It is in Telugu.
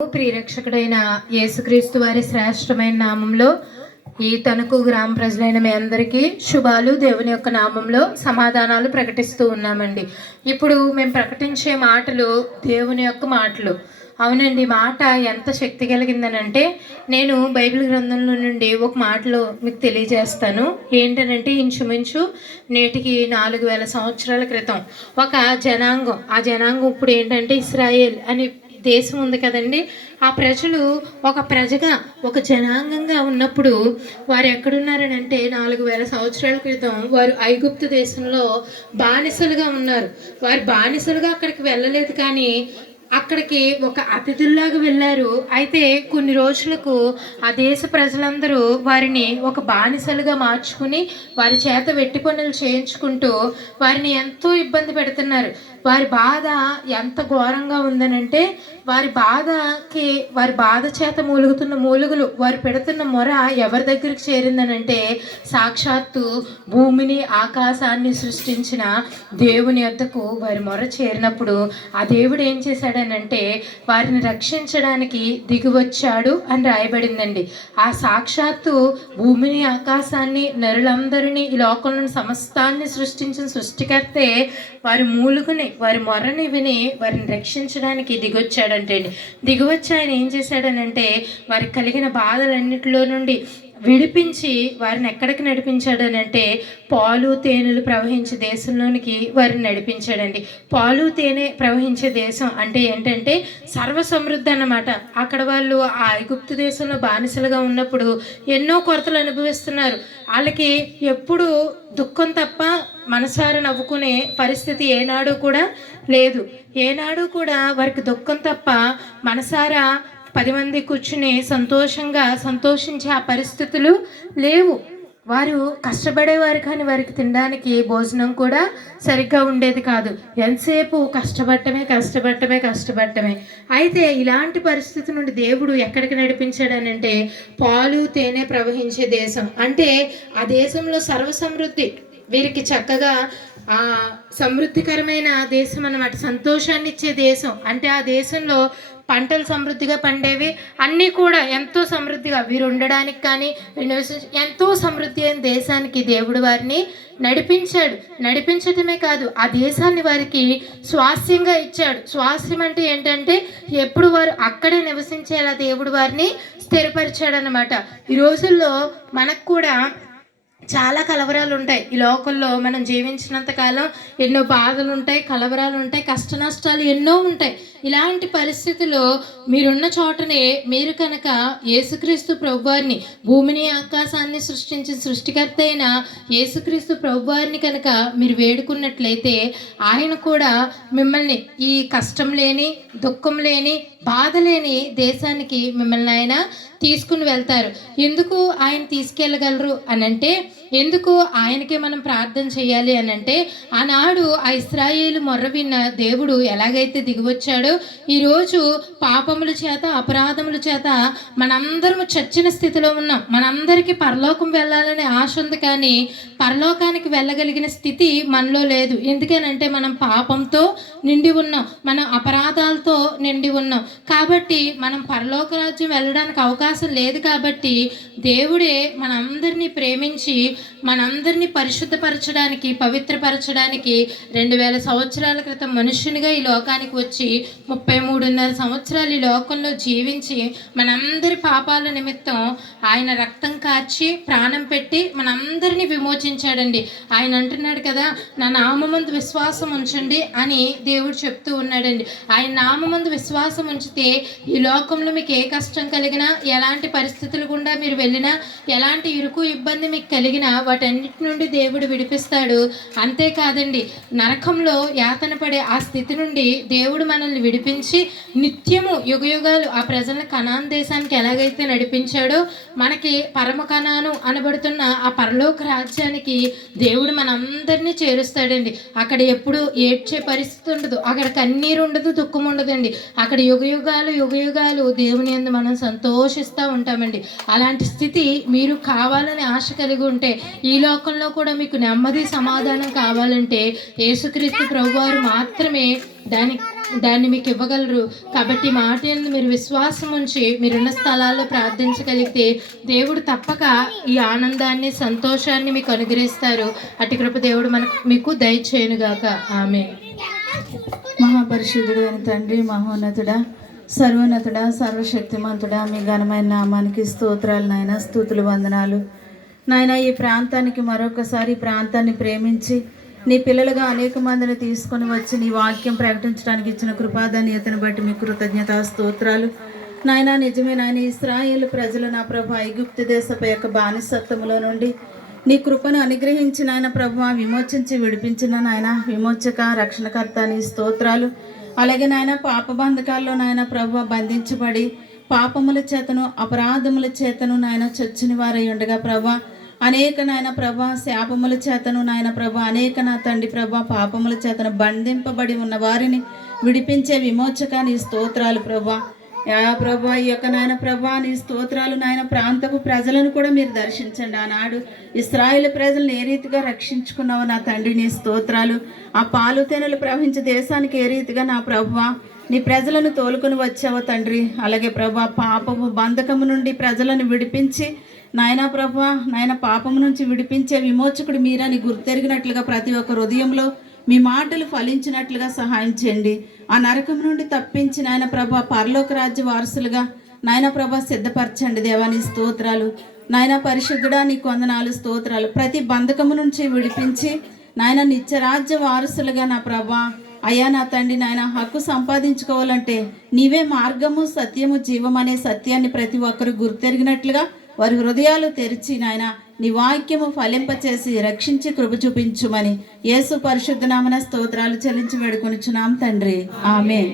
ప్రియరక్షకుడైన యేసుక్రీస్తు వారి శ్రేష్టమైన నామంలో ఈ తణుకు గ్రామ ప్రజలైన మీ అందరికీ శుభాలు, దేవుని యొక్క నామంలో సమాధానాలు ప్రకటిస్తూ ఉన్నామండి. ఇప్పుడు మేము ప్రకటించే మాటలు దేవుని యొక్క మాటలు. అవునండి, మాట ఎంత శక్తి కలిగిందనంటే నేను బైబిల్ గ్రంథంలో నుండి ఒక మాటలో మీకు తెలియజేస్తాను. ఏంటనంటే ఇంచుమించు నేటికి 4000 సంవత్సరాల క్రితం ఒక జనాంగం, ఆ జనాంగం ఇప్పుడు ఏంటంటే ఇస్రాయేల్ అని దేశం ఉంది కదండి. ఆ ప్రజలు ఒక ప్రజగా, ఒక జనాంగంగా ఉన్నప్పుడు వారు ఎక్కడున్నారని అంటే 4000 సంవత్సరాల క్రితం వారు ఐగుప్తు దేశంలో బానిసలుగా ఉన్నారు. వారు బానిసలుగా అక్కడికి వెళ్ళలేదు, కానీ అక్కడికి ఒక అతిథుల్లాగా వెళ్ళారు. అయితే కొన్ని రోజులకు ఆ దేశ ప్రజలందరూ వారిని ఒక బానిసలుగా మార్చుకుని వారి చేత వెట్టి పనులు చేయించుకుంటూ వారిని ఎంతో ఇబ్బంది పెడుతున్నారు. వారి బాధ ఎంత ఘోరంగా ఉందనంటే వారి బాధ చేత మూలుగుతున్న మూలుగులు, వారు పెడుతున్న మొర ఎవరి దగ్గరికి చేరిందనంటే సాక్షాత్తు భూమిని ఆకాశాన్ని సృష్టించిన దేవుని వద్దకు వారి మొర చేరినప్పుడు ఆ దేవుడు ఏం చేశాడనంటే వారిని రక్షించడానికి దిగివచ్చాడు అని రాయబడిందండి. ఆ సాక్షాత్తు భూమిని ఆకాశాన్ని నరులందరినీ ఈ లోకంలోని సమస్తాన్ని సృష్టించిన సృష్టికర్తే వారి మూలుగుని, వారి మొర్రని విని వారిని రక్షించడానికి దిగొచ్చాడంటే దిగివచ్చి ఆయన ఏం చేశాడనంటే వారికి కలిగిన బాధలన్నిటిలో నుండి విడిపించి వారిని ఎక్కడికి నడిపించాడనంటే పాలు తేనెలు ప్రవహించే దేశంలోనికి వారిని నడిపించాడండి. పాలు తేనె ప్రవహించే దేశం అంటే ఏంటంటే సర్వ సమృద్ధి అన్నమాట. అక్కడ వాళ్ళు ఆ ఐగుప్తు దేశంలో బానిసలుగా ఉన్నప్పుడు ఎన్నో కొరతలు అనుభవిస్తున్నారు. వాళ్ళకి ఎప్పుడు దుఃఖం తప్ప మనసారా నవ్వుకునే పరిస్థితి ఏనాడు కూడా లేదు. ఏనాడు కూడా వారికి దుఃఖం తప్ప మనసారా 10 మంది కూర్చుని సంతోషించే ఆ పరిస్థితులు లేవు. వారు కష్టపడేవారు, కానీ వారికి తినడానికి భోజనం కూడా సరిగ్గా ఉండేది కాదు. ఎంతసేపు కష్టపడటమే. అయితే ఇలాంటి పరిస్థితి నుండి దేవుడు ఎక్కడికి నడిపించాడనంటే పాలు తేనె ప్రవహించే దేశం అంటే ఆ దేశంలో సర్వసమృద్ధి, వీరికి చక్కగా ఆ సమృద్ధికరమైన దేశం అన్నమాట. సంతోషాన్ని ఇచ్చే దేశం అంటే ఆ దేశంలో పంటలు సమృద్ధిగా పండేవి, అన్నీ కూడా ఎంతో సమృద్ధిగా వీరు ఉండడానికి కానీ ఎంతో సమృద్ధి అయిన దేశానికి దేవుడు వారిని నడిపించటమే కాదు ఆ దేశాన్ని వారికి స్వాస్థ్యంగా ఇచ్చాడు. స్వాస్థ్యం అంటే ఏంటంటే ఎప్పుడు వారు అక్కడే నివసించేలా దేవుడు వారిని స్థిరపరిచాడు అన్నమాట. ఈ రోజుల్లో మనకు కూడా చాలా కలవరాలు ఉంటాయి. ఈ లోకంలో మనం జీవించినంత కాలం ఎన్నో బాధలు ఉంటాయి, కలవరాలు ఉంటాయి, కష్ట నష్టాలు ఎన్నో ఉంటాయి. ఇలాంటి పరిస్థితుల్లో మీరున్న చోటనే మీరు కనుక యేసుక్రీస్తు ప్రభువారిని, భూమిని ఆకాశాన్ని సృష్టించిన సృష్టికర్త అయిన యేసుక్రీస్తు ప్రభువారిని కనుక మీరు వేడుకున్నట్లయితే ఆయన కూడా మిమ్మల్ని ఈ కష్టం లేని, దుఃఖం లేని, బాధ లేని దేశానికి మిమ్మల్ని ఆయన తీసుకుని వెళ్తారు. ఎందుకు ఆయన తీసుకెళ్ళగలరు అనంటే, ఎందుకు ఆయనకే మనం ప్రార్థన చేయాలి అనంటే ఆనాడు ఆ ఇశ్రాయేలు మొర్ర విన్న దేవుడు ఎలాగైతే దిగివచ్చాడో ఈరోజు పాపముల చేత, అపరాధముల చేత మనందరం చచ్చిన స్థితిలో ఉన్నాం. మనందరికీ పరలోకం వెళ్ళాలనే ఆశ ఉంది, కానీ పరలోకానికి వెళ్ళగలిగిన స్థితి మనలో లేదు. ఎందుకనంటే మనం పాపంతో నిండి ఉన్నాం, మనం అపరాధాలతో నిండి ఉన్నాం. కాబట్టి మనం పరలోక రాజ్యం వెళ్ళడానికి అవకాశం లేదు. కాబట్టి దేవుడే మనందరినీ ప్రేమించి మనందరినీ పరిశుద్ధపరచడానికి, పవిత్రపరచడానికి 2000 సంవత్సరాల క్రితం మనుష్యునిగా ఈ లోకానికి వచ్చి 33.5 సంవత్సరాలు ఈ లోకంలో జీవించి మనందరి పాపాల నిమిత్తం ఆయన రక్తం కార్చి ప్రాణం పెట్టి మనందరినీ విమోచించాడండి. ఆయన అంటున్నాడు కదా, నా నామమందు విశ్వాసం ఉంచండి అని దేవుడు చెప్తూ ఉన్నాడండి. ఆయన నామమందు విశ్వాసం ఉంచితే ఈ లోకంలో మీకు ఏ కష్టం కలిగినా, ఎలాంటి పరిస్థితులు గుండా మీరు వెళ్ళినా, ఎలాంటి ఇరుకు ఇబ్బంది మీకు కలిగినా వాటన్నిటి నుండి దేవుడు విడిపిస్తాడు. అంతేకాదండి, నరకంలో యాతన పడే ఆ స్థితి నుండి దేవుడు మనల్ని విడిపించి నిత్యము యుగయుగాలు ఆ ప్రజల కనాన్ దేశానికి ఎలాగైతే నడిపించాడో మనకి పరమ కనాను అనబడుతున్న ఆ పరలోక రాజ్యానికి దేవుడు మనందరినీ చేరుస్తాడండి. అక్కడ ఎప్పుడు ఏడ్చే పరిస్థితి ఉండదు, అక్కడ కన్నీరు ఉండదు, దుఃఖం ఉండదండి. అక్కడ యుగయుగాలు దేవుని యందు మనం సంతోషిస్తూ ఉంటామండి. అలాంటి స్థితి మీరు కావాలని ఆశ కలిగి ఉంటే ఈ లోకంలో కూడా మీకు నెమ్మది సమాధానం కావాలంటే యేసుక్రీస్తు ప్రభువారు మాత్రమే దాన్ని మీకు ఇవ్వగలరు. కాబట్టి మాట యందు మీరు విశ్వాసం ఉంచి మీరున్న స్థలాల్లో ప్రార్థించగలిగితే దేవుడు తప్పక ఈ ఆనందాన్ని సంతోషాన్ని మీకు అనుగ్రహిస్తారు. అటు కృప దేవుడు మీకు దయచేయునుగాక. ఆమేన్. మహాపరిశుద్ధుడు అయిన తండ్రి, మహోన్నతుడా, సర్వోన్నతుడా, సర్వశక్తిమంతుడా, మీ ఘనమైన నామానికి స్తోత్రాలు నాయన, స్తుతులు, వందనాలు నాయన. ఈ ప్రాంతానికి మరొకసారి ఈ ప్రాంతాన్ని ప్రేమించి నీ పిల్లలుగా అనేక మందిని తీసుకొని వచ్చి నీ వాక్యం ప్రకటించడానికి ఇచ్చిన కృపాధన్యతను బట్టి మీ కృతజ్ఞతా స్తోత్రాలు నాయన. నిజమే నాయన, ఇశ్రాయేలు ప్రజలు నా ప్రభు ఐగుప్తు దేశపు యొక్క బానిసత్వములో నుండి నీ కృపను అనుగ్రహించిన ఆయన ప్రభు విమోచించి విడిపించిన నాయన విమోచక రక్షణకర్త నీ స్తోత్రాలు. అలాగే నాయన పాప బంధకాల్లో నాయన ప్రభు బంధించబడి పాపముల చేతను అపరాధముల చేతను నాయన చచ్చిన వారై ఉండగా ప్రభా అనేక నాయన ప్రభా శాపముల చేతను నాయన ప్రభా అనేక నా తండ్రి ప్రభా పాపముల చేతను బంధింపబడి ఉన్న వారిని విడిపించే విమోచక నీ స్తోత్రాలు ప్రభా. ప్రభా ఈ యొక్క నాయన ప్రభా నీ స్తోత్రాలు నాయన. ప్రాంతపు ప్రజలను కూడా మీరు దర్శించండి. ఆనాడు ఇశ్రాయేలు ప్రజలను ఏ రీతిగా రక్షించుకున్నావో నా తండ్రి నీ స్తోత్రాలు. ఆ పాలు తేనెలు ప్రవహించే దేశానికి ఏ రీతిగా నా ప్రభా నీ ప్రజలను తోలుకొని వచ్చావో తండ్రి. అలాగే ప్రభా పాపము బంధకము నుండి ప్రజలను విడిపించి నాయన ప్రభా నాయన పాపము నుంచి విడిపించే విమోచకుడు మీరని గుర్తెరిగినట్లుగా ప్రతి ఒక్క హృదయంలో మీ మాటలు ఫలించినట్లుగా సహాయం చేయండి. ఆ నరకం నుండి తప్పించి నాయన ప్రభా పరలోక రాజ్య వారసులుగా నాయన ప్రభా సిద్ధపరచండి దేవా నీ స్తోత్రాలు నాయన. పరిశుద్ధుడా నీకు వందనాలు స్తోత్రాలు. ప్రతి బంధకము నుంచి విడిపించి నాయన నిత్యరాజ్య వారసులుగా నా ప్రభా అయ్యా నా తండ్రి నాయన హక్కు సంపాదించుకోవాలంటే నీవే మార్గము సత్యము జీవం అనే సత్యాన్ని ప్రతి ఒక్కరు గుర్తెరిగినట్లుగా వారి హృదయాలు తెరిచి నాయన నీ వాక్యము ఫలింపచేసి రక్షించి కృప చూపించుమని యేసు పరిశుద్ధ నామన స్తోత్రాలు చెల్లించి వేడుకొనుచున్నాం తండ్రి. ఆమేన్.